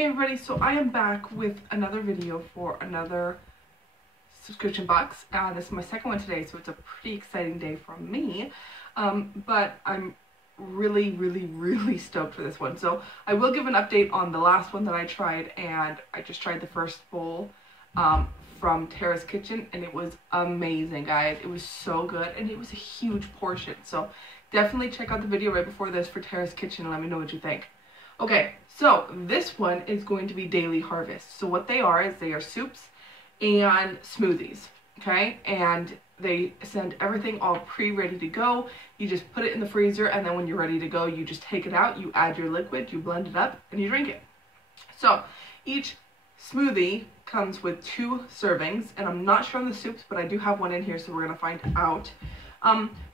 Hey everybody, so I am back with another video for another subscription box. This is my second one today, so it's a pretty exciting day for me. But I'm really stoked for this one. So I will give an update on the last one that I tried, and I just tried the first bowl from Tara's Kitchen, and it was amazing, guys. It was so good, and it was a huge portion. So definitely check out the video right before this for Tara's Kitchen and let me know what you think. Okay, so this one is going to be Daily Harvest. So what they are is they are soups and smoothies, okay? And they send everything all pre-ready to go. You just put it in the freezer, and then when you're ready to go, you just take it out, you add your liquid, you blend it up, and you drink it. So each smoothie comes with 2 servings, and I'm not sure on the soups, but I do have one in here, so we're gonna find out.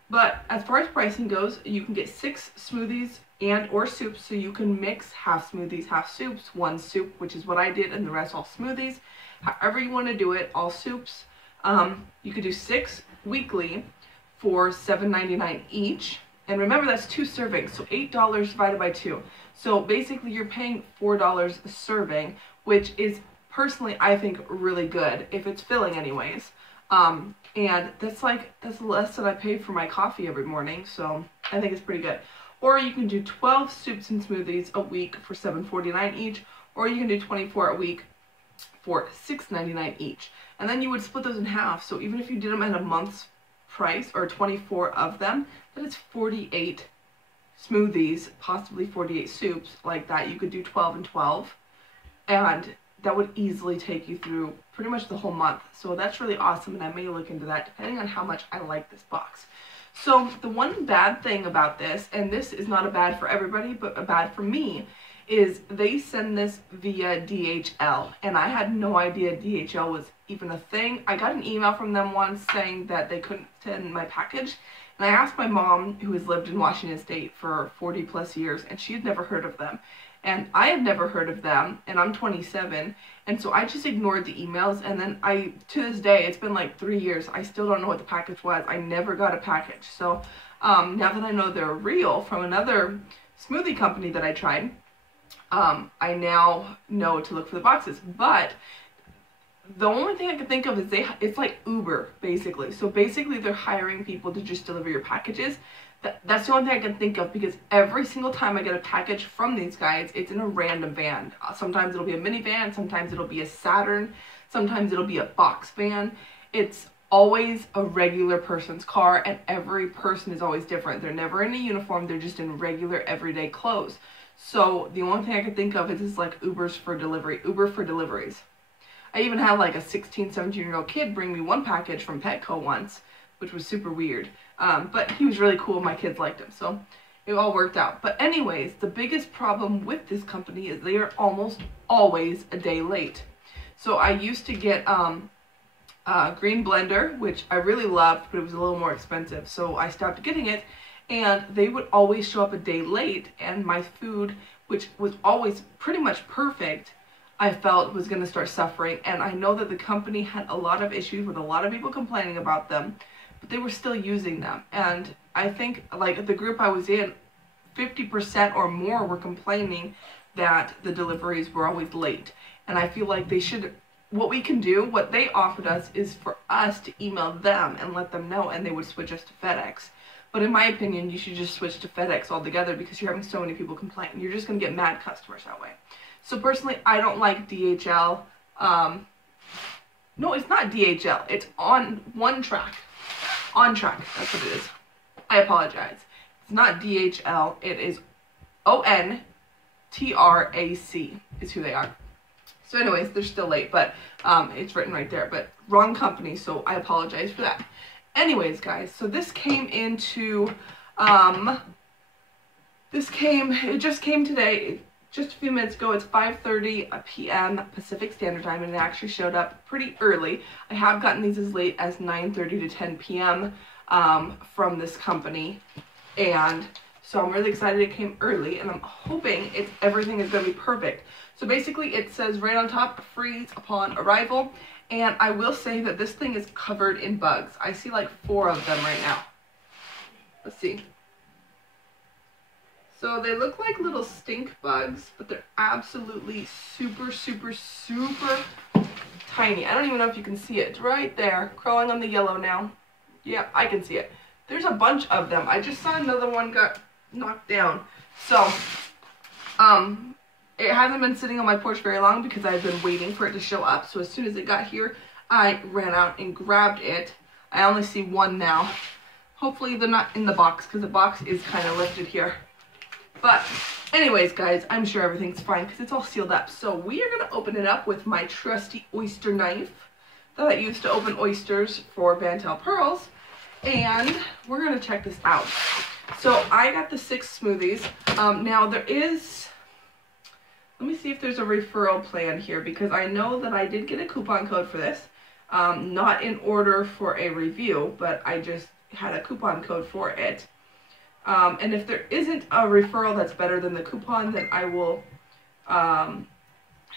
But as far as pricing goes, you can get 6 smoothies and or soups, so you can mix half smoothies, half soups, 1 soup, which is what I did, and the rest all smoothies. However you want to do it, all soups. You could do 6 weekly for $7.99 each, and remember that's 2 servings, so $8 divided by 2. So basically you're paying $4 a serving, which is personally I think really good if it's filling anyways. And that's less than I pay for my coffee every morning, so I think it's pretty good. Or you can do 12 soups and smoothies a week for $7.49 each, or you can do 24 a week for $6.99 each. And then you would split those in half, so even if you did them at a month's price, or 24 of them, then it's 48 smoothies, possibly 48 soups like that. You could do 12 and 12, and that would easily take you through pretty much the whole month. So that's really awesome, and I may look into that depending on how much I like this box. So the one bad thing about this, and this is not a bad for everybody, but a bad for me, is they send this via DHL, and I had no idea DHL was even a thing. I got an email from them once saying that they couldn't send my package, and I asked my mom, who has lived in Washington State for 40 plus years, and she had never heard of them. And I had never heard of them, and I'm 27, and so I just ignored the emails, and then to this day, it's been like 3 years, I still don't know what the package was. I never got a package. So now that I know they're real from another smoothie company that I tried, I now know to look for the boxes. But the only thing I can think of is it's like Uber, basically. So basically they're hiring people to just deliver your packages. That's the only thing I can think of, because every single time I get a package from these guys, it's in a random van. Sometimes it'll be a minivan, sometimes it'll be a Saturn, sometimes it'll be a box van. It's always a regular person's car, and every person is always different. They're never in a uniform, they're just in regular everyday clothes. So the only thing I can think of is like Uber for deliveries. I even had like a 16, 17-year-old kid bring me one package from Petco once, which was super weird. But he was really cool. My kids liked him, so it all worked out. But anyways, the biggest problem with this company is they are almost always a day late. So I used to get Green Blender, which I really loved, but it was a little more expensive, so I stopped getting it. And they would always show up a day late, and my food, which was always pretty much perfect, I felt was going to start suffering. And I know that the company had a lot of issues with a lot of people complaining about them, but they were still using them. And I think, like, the group I was in, 50% or more were complaining that the deliveries were always late. And I feel like they should, what they offered us is for us to email them and let them know, and they would switch us to FedEx. But in my opinion, you should just switch to FedEx altogether, because you're having so many people complain. You're just going to get mad customers that way. So personally, I don't like DHL. No, it's not DHL. It's On Track. On Track, that's what it is. I apologize. It's not DHL. It is ONTRAC is who they are. So anyways, they're still late, but it's written right there. But wrong company, so I apologize for that. Anyways, guys, so this came into, it just came today, just a few minutes ago. It's 5:30 p.m. Pacific Standard Time, and it actually showed up pretty early. I have gotten these as late as 9:30 to 10 p.m. From this company, and so I'm really excited it came early, and I'm hoping everything is going to be perfect. So basically it says right on top, freeze upon arrival, and I will say that this thing is covered in bugs. I see like 4 of them right now. Let's see. So they look like little stink bugs, but they're absolutely super, super, super tiny. I don't even know if you can see it. It's right there, crawling on the yellow now. Yeah, I can see it. There's a bunch of them. I just saw another one got knocked down. So, it hasn't been sitting on my porch very long because I've been waiting for it to show up. So as soon as it got here, I ran out and grabbed it. I only see one now. Hopefully they're not in the box because the box is kind of lifted here. But anyways, guys, I'm sure everything's fine because it's all sealed up. So we are going to open it up with my trusty oyster knife that I use to open oysters for Vantel Pearls. And we're going to check this out. So I got the 6 smoothies. Now there is, let me see if there's a referral plan here because I know that I did get a coupon code for this. Not in order for a review, but I just had a coupon code for it. And if there isn't a referral that's better than the coupon, then I will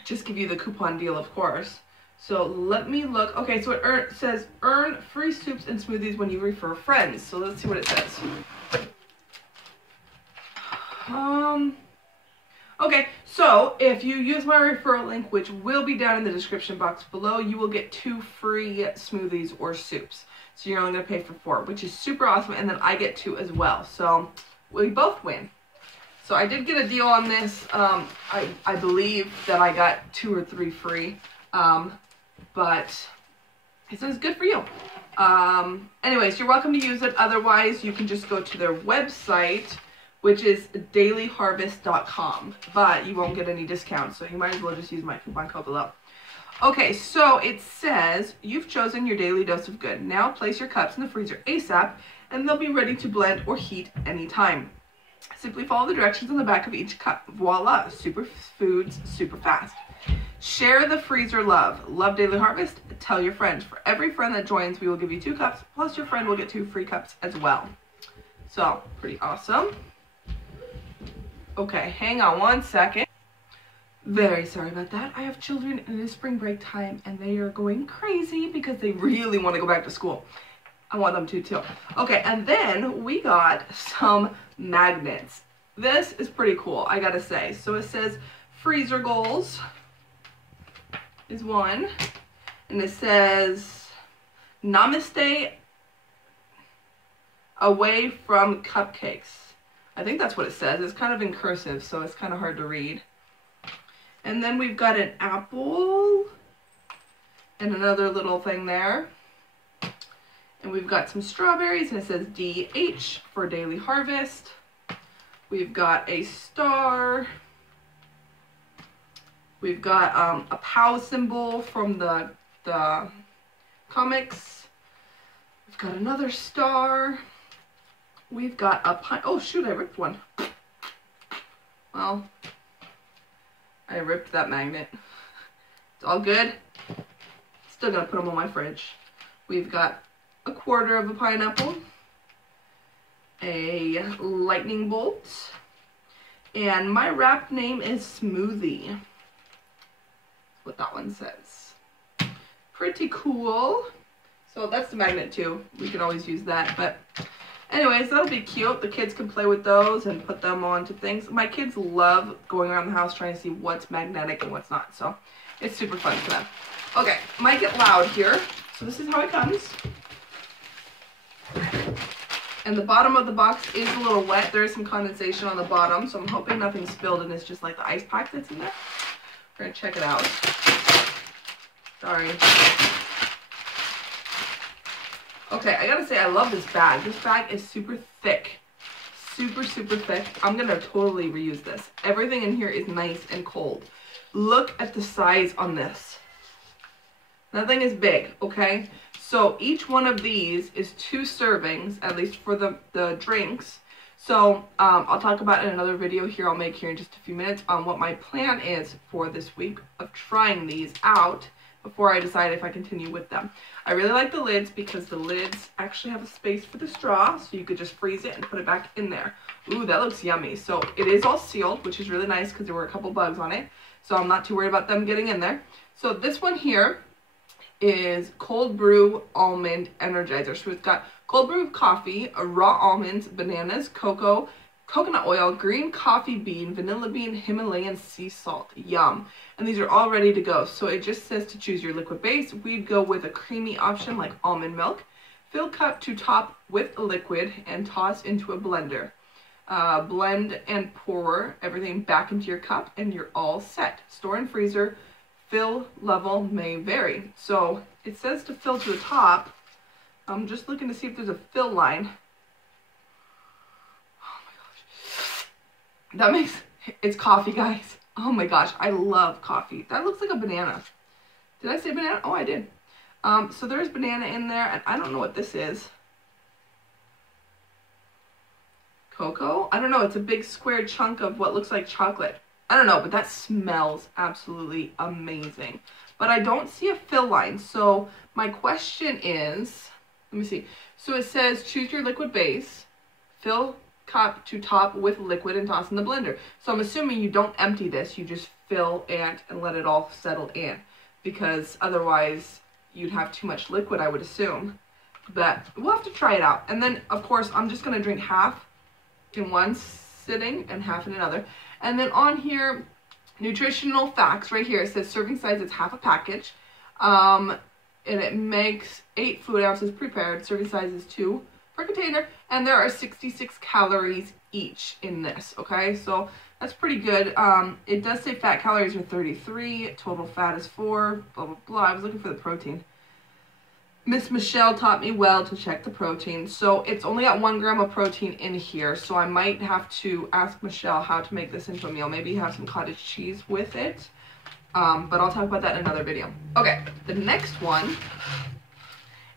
just give you the coupon deal, of course. So let me look. Okay, so it says earn free soups and smoothies when you refer friends. So let's see what it says. Okay, so if you use my referral link, which will be down in the description box below, you will get 2 free smoothies or soups. So you're only going to pay for 4, which is super awesome. And then I get 2 as well. So we both win. So I did get a deal on this. I believe that I got 2 or 3 free. But it says good for you. Anyways, you're welcome to use it. Otherwise, you can just go to their website, which is dailyharvest.com. But you won't get any discounts. So you might as well just use my coupon code below. Okay, so it says, you've chosen your daily dose of good. Now place your cups in the freezer ASAP, and they'll be ready to blend or heat anytime. Simply follow the directions on the back of each cup. Voila, super foods, super fast. Share the freezer love. Love Daily Harvest? Tell your friends. For every friend that joins, we will give you 2 cups, plus your friend will get 2 free cups as well. So, pretty awesome. Okay, hang on one second. Very sorry about that. I have children and it is spring break time and they are going crazy because they really want to go back to school. I want them to too. Okay, and then we got some magnets. This is pretty cool, I gotta say. So it says freezer goals is one. And it says namaste away from cupcakes. I think that's what it says. It's kind of in cursive, so it's kind of hard to read. And then we've got an apple and another little thing there. And we've got some strawberries and it says DH for Daily Harvest. We've got a star. We've got a POW symbol from the comics. We've got another star. We've got a pine. Oh shoot, I ripped one. Well, I ripped that magnet. It's all good. Still gonna put them on my fridge. We've got a quarter of a pineapple, a lightning bolt, and my wrap name is Smoothie. That's what that one says. Pretty cool. So that's the magnet too. We could always use that, but anyways, that'll be cute. The kids can play with those and put them onto things. My kids love going around the house trying to see what's magnetic and what's not. So it's super fun for them. Okay, might get loud here. So this is how it comes. And the bottom of the box is a little wet. There is some condensation on the bottom. So I'm hoping nothing spilled and it's just like the ice pack that's in there. We're going to check it out. Sorry. Okay, I gotta say, I love this bag. This bag is super thick. Super, super thick. I'm gonna totally reuse this. Everything in here is nice and cold. Look at the size on this. That thing is big, okay? So each one of these is 2 servings, at least for the drinks. So I'll talk about in another video here I'll make here in just a few minutes on what my plan is for this week of trying these out before I decide if I continue with them. I really like the lids because the lids actually have a space for the straw, so you could just freeze it and put it back in there. Ooh, that looks yummy. So it is all sealed, which is really nice because there were a couple bugs on it. So I'm not too worried about them getting in there. So this one here is Cold Brew Almond Energizer. So it's got cold brew coffee, raw almonds, bananas, cocoa, coconut oil, green coffee bean, vanilla bean, Himalayan sea salt. Yum. And these are all ready to go. So it just says to choose your liquid base. We'd go with a creamy option like almond milk. Fill cup to top with a liquid and toss into a blender. Blend and pour everything back into your cup and you're all set. Store in freezer. Fill level may vary. So it says to fill to the top. I'm just looking to see if there's a fill line. Oh my gosh. That makes, it's coffee, guys. Oh my gosh, I love coffee. That looks like a banana. Did I say banana? Oh, I did. So there's banana in there, and I don't know what this is. Cocoa? I don't know. It's a big square chunk of what looks like chocolate. I don't know, but that smells absolutely amazing. But I don't see a fill line. So my question is, let me see. So it says choose your liquid base, fill cup to top with liquid and toss in the blender. So I'm assuming you don't empty this. You just fill it and let it all settle in. Because otherwise you'd have too much liquid, I would assume. But we'll have to try it out. And then, of course, I'm just going to drink half in one sitting and half in another. And then on here, nutritional facts right here. It says serving size is half a package. And it makes 8 fluid ounces prepared. Serving size is 2 per container. And there are 66 calories each in this. Okay, so that's pretty good. It does say fat calories are 33. Total fat is 4. Blah, blah, blah. I was looking for the protein. Miss Michelle taught me well to check the protein. So it's only got 1 gram of protein in here. So I might have to ask Michelle how to make this into a meal. Maybe have some cottage cheese with it. But I'll talk about that in another video. Okay, the next one,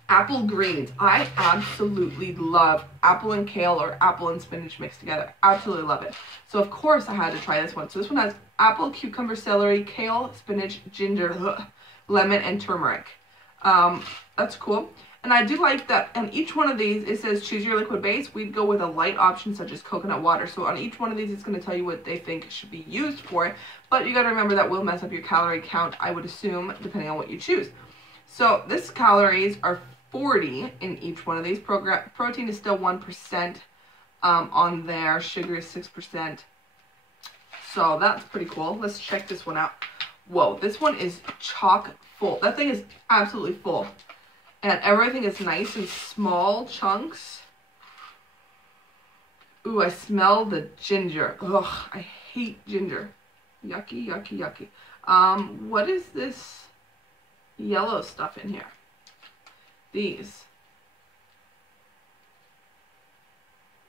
apple greens. I absolutely love apple and kale or apple and spinach mixed together. Absolutely love it. So of course I had to try this one. So this one has apple, cucumber, celery, kale, spinach, ginger, lemon, and turmeric. That's cool. And I do like that on each one of these, it says choose your liquid base. We'd go with a light option such as coconut water. So on each one of these, it's going to tell you what they think should be used for it. But you got to remember that will mess up your calorie count, I would assume, depending on what you choose. So this calories are 40 in each one of these. Protein is still 1% on there. Sugar is 6%. So that's pretty cool. Let's check this one out. Whoa, this one is chock full. That thing is absolutely full. And everything is nice in small chunks. Ooh, I smell the ginger. Ugh, I hate ginger. Yucky, yucky, yucky. What is this yellow stuff in here? These.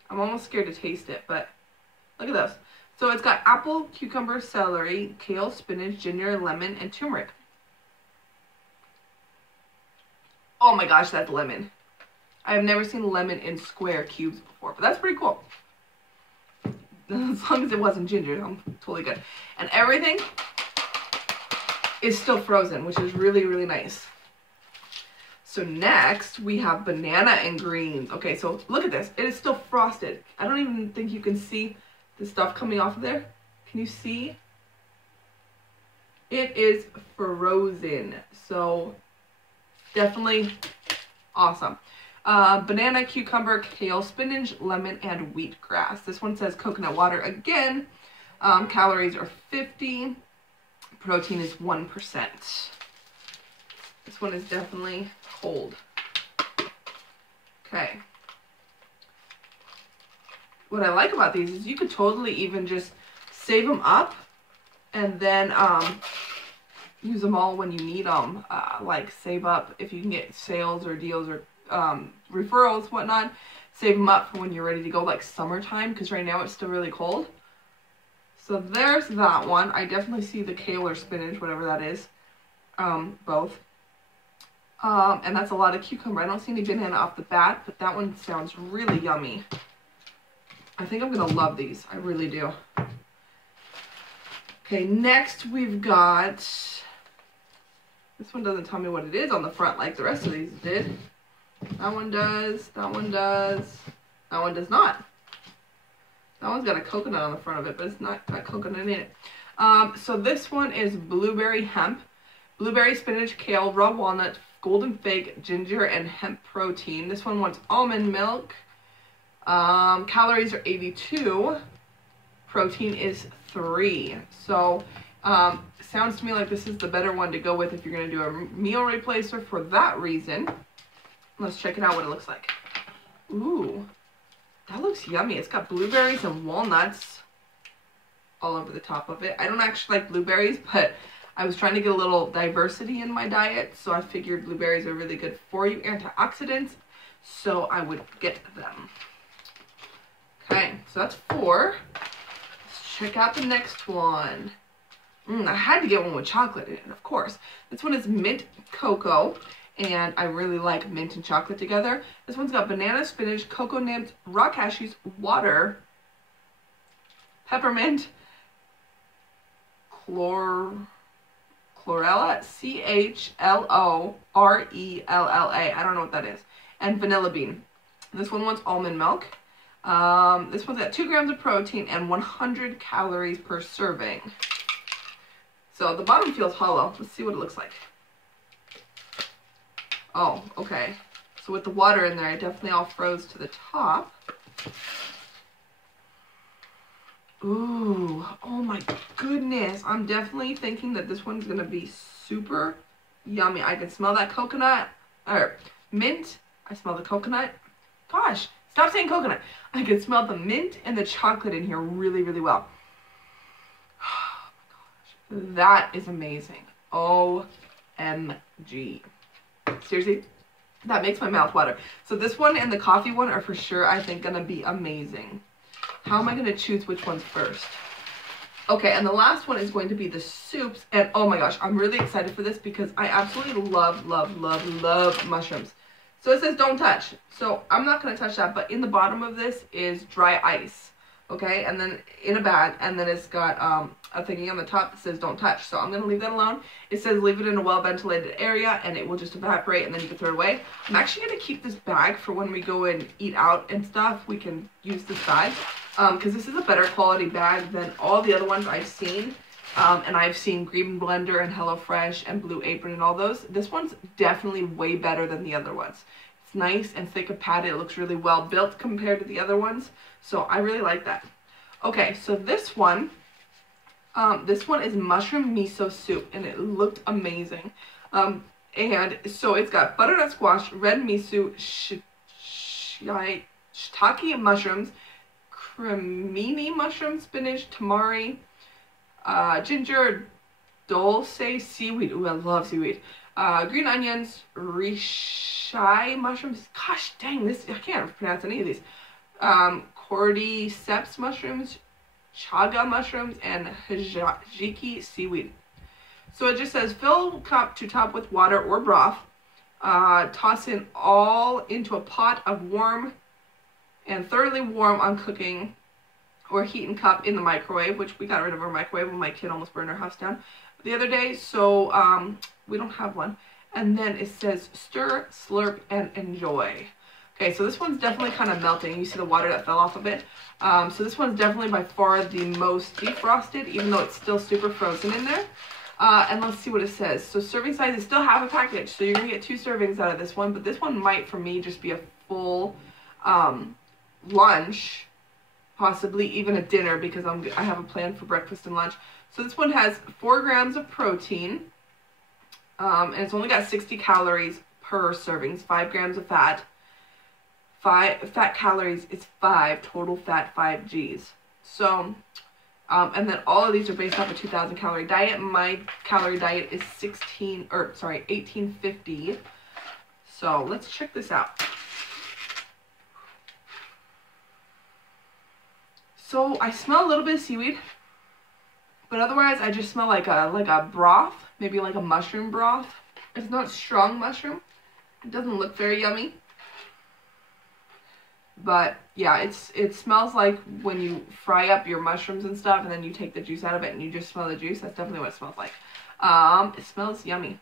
I'm almost scared to taste it, but look at this. So it's got apple, cucumber, celery, kale, spinach, ginger, lemon, and turmeric. Oh my gosh, that's lemon. I have never seen lemon in square cubes before, but that's pretty cool. As long as it wasn't ginger, I'm totally good. And everything is still frozen, which is really, really nice. So next, we have banana and greens. Okay, so look at this. It is still frosted. I don't even think you can see the stuff coming off of there. Can you see? It is frozen. So definitely awesome. Banana, cucumber, kale, spinach, lemon, and wheatgrass. This one says coconut water again. Calories are 50. Protein is 1%. This one is definitely cold. Okay. What I like about these is you could totally even just save them up and then use them all when you need them. Like save up if you can get sales or deals or referrals, whatnot. Save them up for when you're ready to go, like summertime, because right now it's still really cold. So there's that one. I definitely see the kale or spinach, whatever that is. Both. And that's a lot of cucumber. I don't see any banana off the bat, but that one sounds really yummy. I think I'm going to love these. I really do. Okay, next we've got... This one doesn't tell me what it is on the front like the rest of these did. That one does. That one does. That one does not. That one's got a coconut on the front of it, but it's not got coconut in it. So this one is blueberry hemp. Blueberry, spinach, kale, raw walnut, golden fig, ginger, and hemp protein. This one wants almond milk. Calories are 82. Protein is 3. So, sounds to me like this is the better one to go with if you're going to do a meal replacer for that reason. Let's check it out what it looks like. Ooh, that looks yummy. It's got blueberries and walnuts all over the top of it. I don't actually like blueberries, but I was trying to get a little diversity in my diet, so I figured blueberries are really good for you, antioxidants, so I would get them. Okay, so that's 4. Let's check out the next one. I had to get one with chocolate in it, of course. This one is mint cocoa, and I really like mint and chocolate together. This one's got banana, spinach, cocoa nibs, raw cashews, water, peppermint, chlorella, CHLORELLA. I don't know what that is. And vanilla bean. This one wants almond milk. This one's got 2 grams of protein and 100 calories per serving. So the bottom feels hollow. Let's see what it looks like. Oh, okay. So with the water in there, it definitely all froze to the top. Ooh, oh my goodness. I'm definitely thinking that this one's gonna be super yummy. I can smell that coconut, or mint. I smell the coconut. Gosh, stop saying coconut. I can smell the mint and the chocolate in here really, really well. Oh my gosh, that is amazing. OMG. Seriously, that makes my mouth water. So this one and the coffee one are for sure, I think, gonna be amazing. How am I gonna choose which one's first? Okay, and the last one is going to be the soups. And oh my gosh, I'm really excited for this because I absolutely love, love, love, love mushrooms. So it says don't touch. So I'm not gonna touch that, but in the bottom of this is dry ice. Okay, and then in a bag, and then it's got a thingy on the top that says don't touch. So I'm gonna leave that alone. It says leave it in a well-ventilated area and it will just evaporate and then you can throw it away. I'm actually gonna keep this bag for when we go and eat out and stuff. We can use this bag because this is a better quality bag than all the other ones I've seen. And I've seen Green Blender and HelloFresh and Blue Apron and all those. This one's definitely way better than the other ones. It's nice and thick and padded. It looks really well built compared to the other ones. So I really like that. Okay, so this one is mushroom miso soup, and it looked amazing. And so it's got butternut squash, red miso, shiitake mushrooms, cremini mushrooms, spinach, tamari, ginger, dulce seaweed. Ooh, I love seaweed. Green onions, reishi mushrooms. Gosh dang, I can't pronounce any of these. Cordyceps mushrooms, chaga mushrooms, and hijiki seaweed. So it just says fill cup to top with water or broth. Toss in all into a pot of warm and thoroughly warm on cooking, or heat and cup in the microwave, which we got rid of our microwave when my kid almost burned our house down the other day, so we don't have one. And then it says stir, slurp, and enjoy. Okay, so this one's definitely kind of melting. You see the water that fell off of it. So this one's definitely by far the most defrosted, even though it's still super frozen in there. And let's see what it says. So serving size is still half a package, so you're going to get 2 servings out of this one, but this one might, for me, just be a full lunch, possibly even a dinner, because I have a plan for breakfast and lunch. So this one has 4 grams of protein, and it's only got 60 calories per servings, 5 grams of fat. Fat calories is 5, total fat 5 Gs. So, and then all of these are based off a 2,000 calorie diet. My calorie diet is 1850. So let's check this out. So I smell a little bit of seaweed, but otherwise I just smell like a broth, maybe like a mushroom broth. It's not strong mushroom. It doesn't look very yummy. But yeah, it smells like when you fry up your mushrooms and stuff and then you take the juice out of it and you just smell the juice. That's definitely what it smells like. It smells yummy.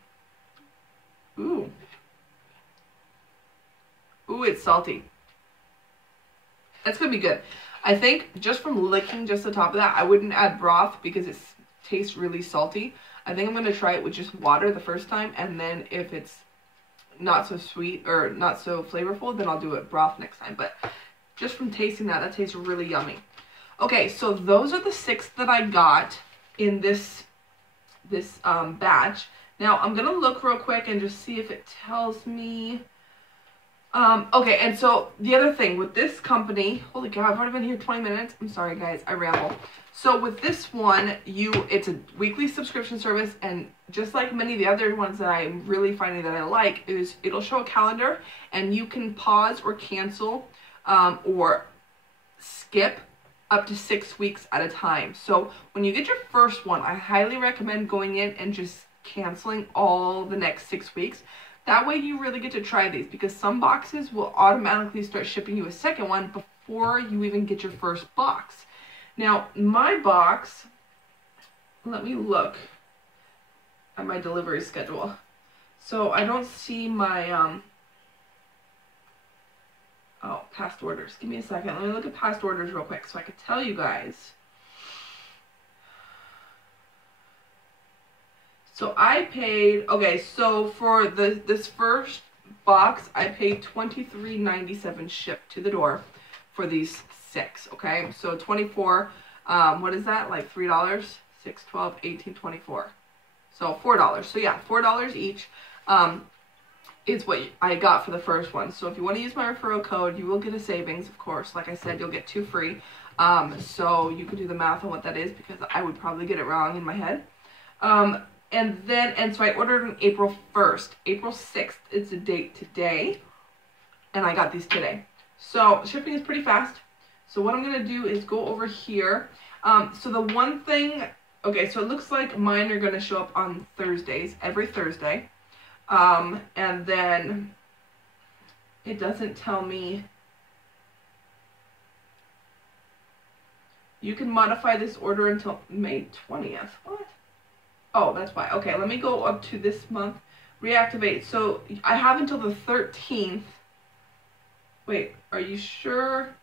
Ooh. Ooh, it's salty. That's gonna be good. I think just from licking just the top of that, I wouldn't add broth because it tastes really salty. I think I'm gonna try it with just water the first time, and then if it's not so sweet or not so flavorful, then I'll do it broth next time. But just from tasting that, that tastes really yummy. Okay, so those are the 6 that I got in this batch. Now I'm gonna look real quick and just see if it tells me. Okay, and so the other thing with this company, holy cow, I've already been here 20 minutes. I'm sorry guys, I ramble. So with this one, it's a weekly subscription service, and just like many of the other ones that I'm really finding that I like, is it'll show a calendar and you can pause or cancel or skip up to 6 weeks at a time. So when you get your first one, I highly recommend going in and just canceling all the next 6 weeks. That way you really get to try these, because some boxes will automatically start shipping you a second one before you even get your first box. Now, my box, let me look at my delivery schedule. So I don't see my, past orders. Give me a second. Let me look at past orders real quick so I can tell you guys. So I paid, okay, so for this first box, I paid $23.97 shipped to the door for these 6, okay? So 24, what is that, like $3? 6, 12, 18, 24. So $4. So yeah, $4 each is what I got for the first one. So if you want to use my referral code, you will get a savings, of course. Like I said, you'll get 2 free. So you can do the math on what that is, because I would probably get it wrong in my head. And so I ordered on April 1st. April 6th is the date today, and I got these today. So shipping is pretty fast. So what I'm going to do is go over here. So the one thing, okay, so it looks like mine are going to show up on Thursdays, every Thursday. And then it doesn't tell me. You can modify this order until May 20th. What? Oh, that's why. Okay, let me go up to this month. Reactivate. So I have until the 13th. Wait, are you sure?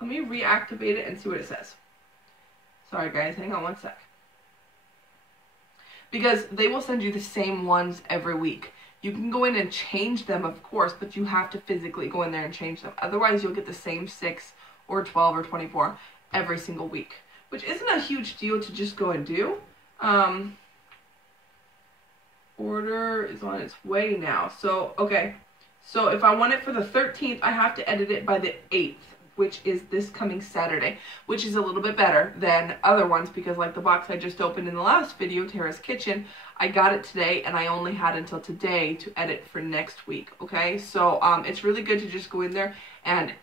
Let me reactivate it and see what it says. Sorry guys, hang on one sec. Because they will send you the same ones every week. You can go in and change them, of course, but you have to physically go in there and change them. Otherwise, you'll get the same 6 or 12 or 24 every single week, which isn't a huge deal to just go and do. Order is on its way now. So, okay. So if I want it for the 13th, I have to edit it by the 8th, which is this coming Saturday, which is a little bit better than other ones, because like the box I just opened in the last video, Tara's Kitchen, I got it today and I only had until today to edit for next week, okay? So it's really good to just go in there and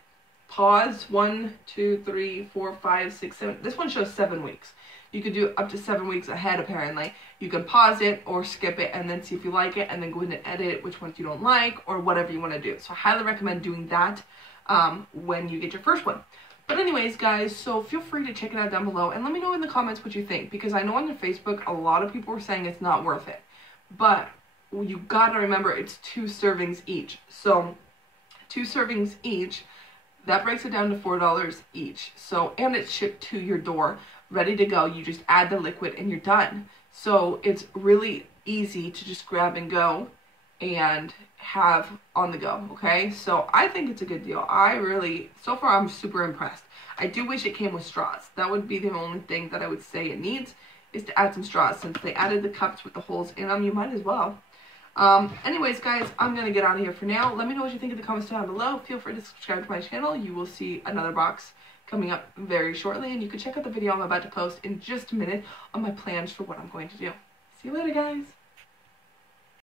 pause 1, 2, 3, 4, 5, 6, 7. This one shows 7 weeks. You could do up to 7 weeks ahead, apparently. You can pause it or skip it and then see if you like it, and then go in and edit which ones you don't like or whatever you want to do. So I highly recommend doing that when you get your first one. But anyways, guys, so feel free to check it out down below and let me know in the comments what you think, because I know on Facebook a lot of people were saying it's not worth it. But you gotta remember it's 2 servings each. So 2 servings each, that breaks it down to $4 each. So, and it's shipped to your door, ready to go. You just add the liquid and you're done. So it's really easy to just grab and go and have on the go, okay? So I think it's a good deal. So far I'm super impressed. I do wish it came with straws. That would be the only thing that I would say it needs, is to add some straws. Since they added the cups with the holes in them, you might as well. Anyways, guys, I'm going to get out of here for now. Let me know what you think in the comments down below. Feel free to subscribe to my channel. You will see another box coming up very shortly, and you can check out the video I'm about to post in just a minute on my plans for what I'm going to do. See you later, guys.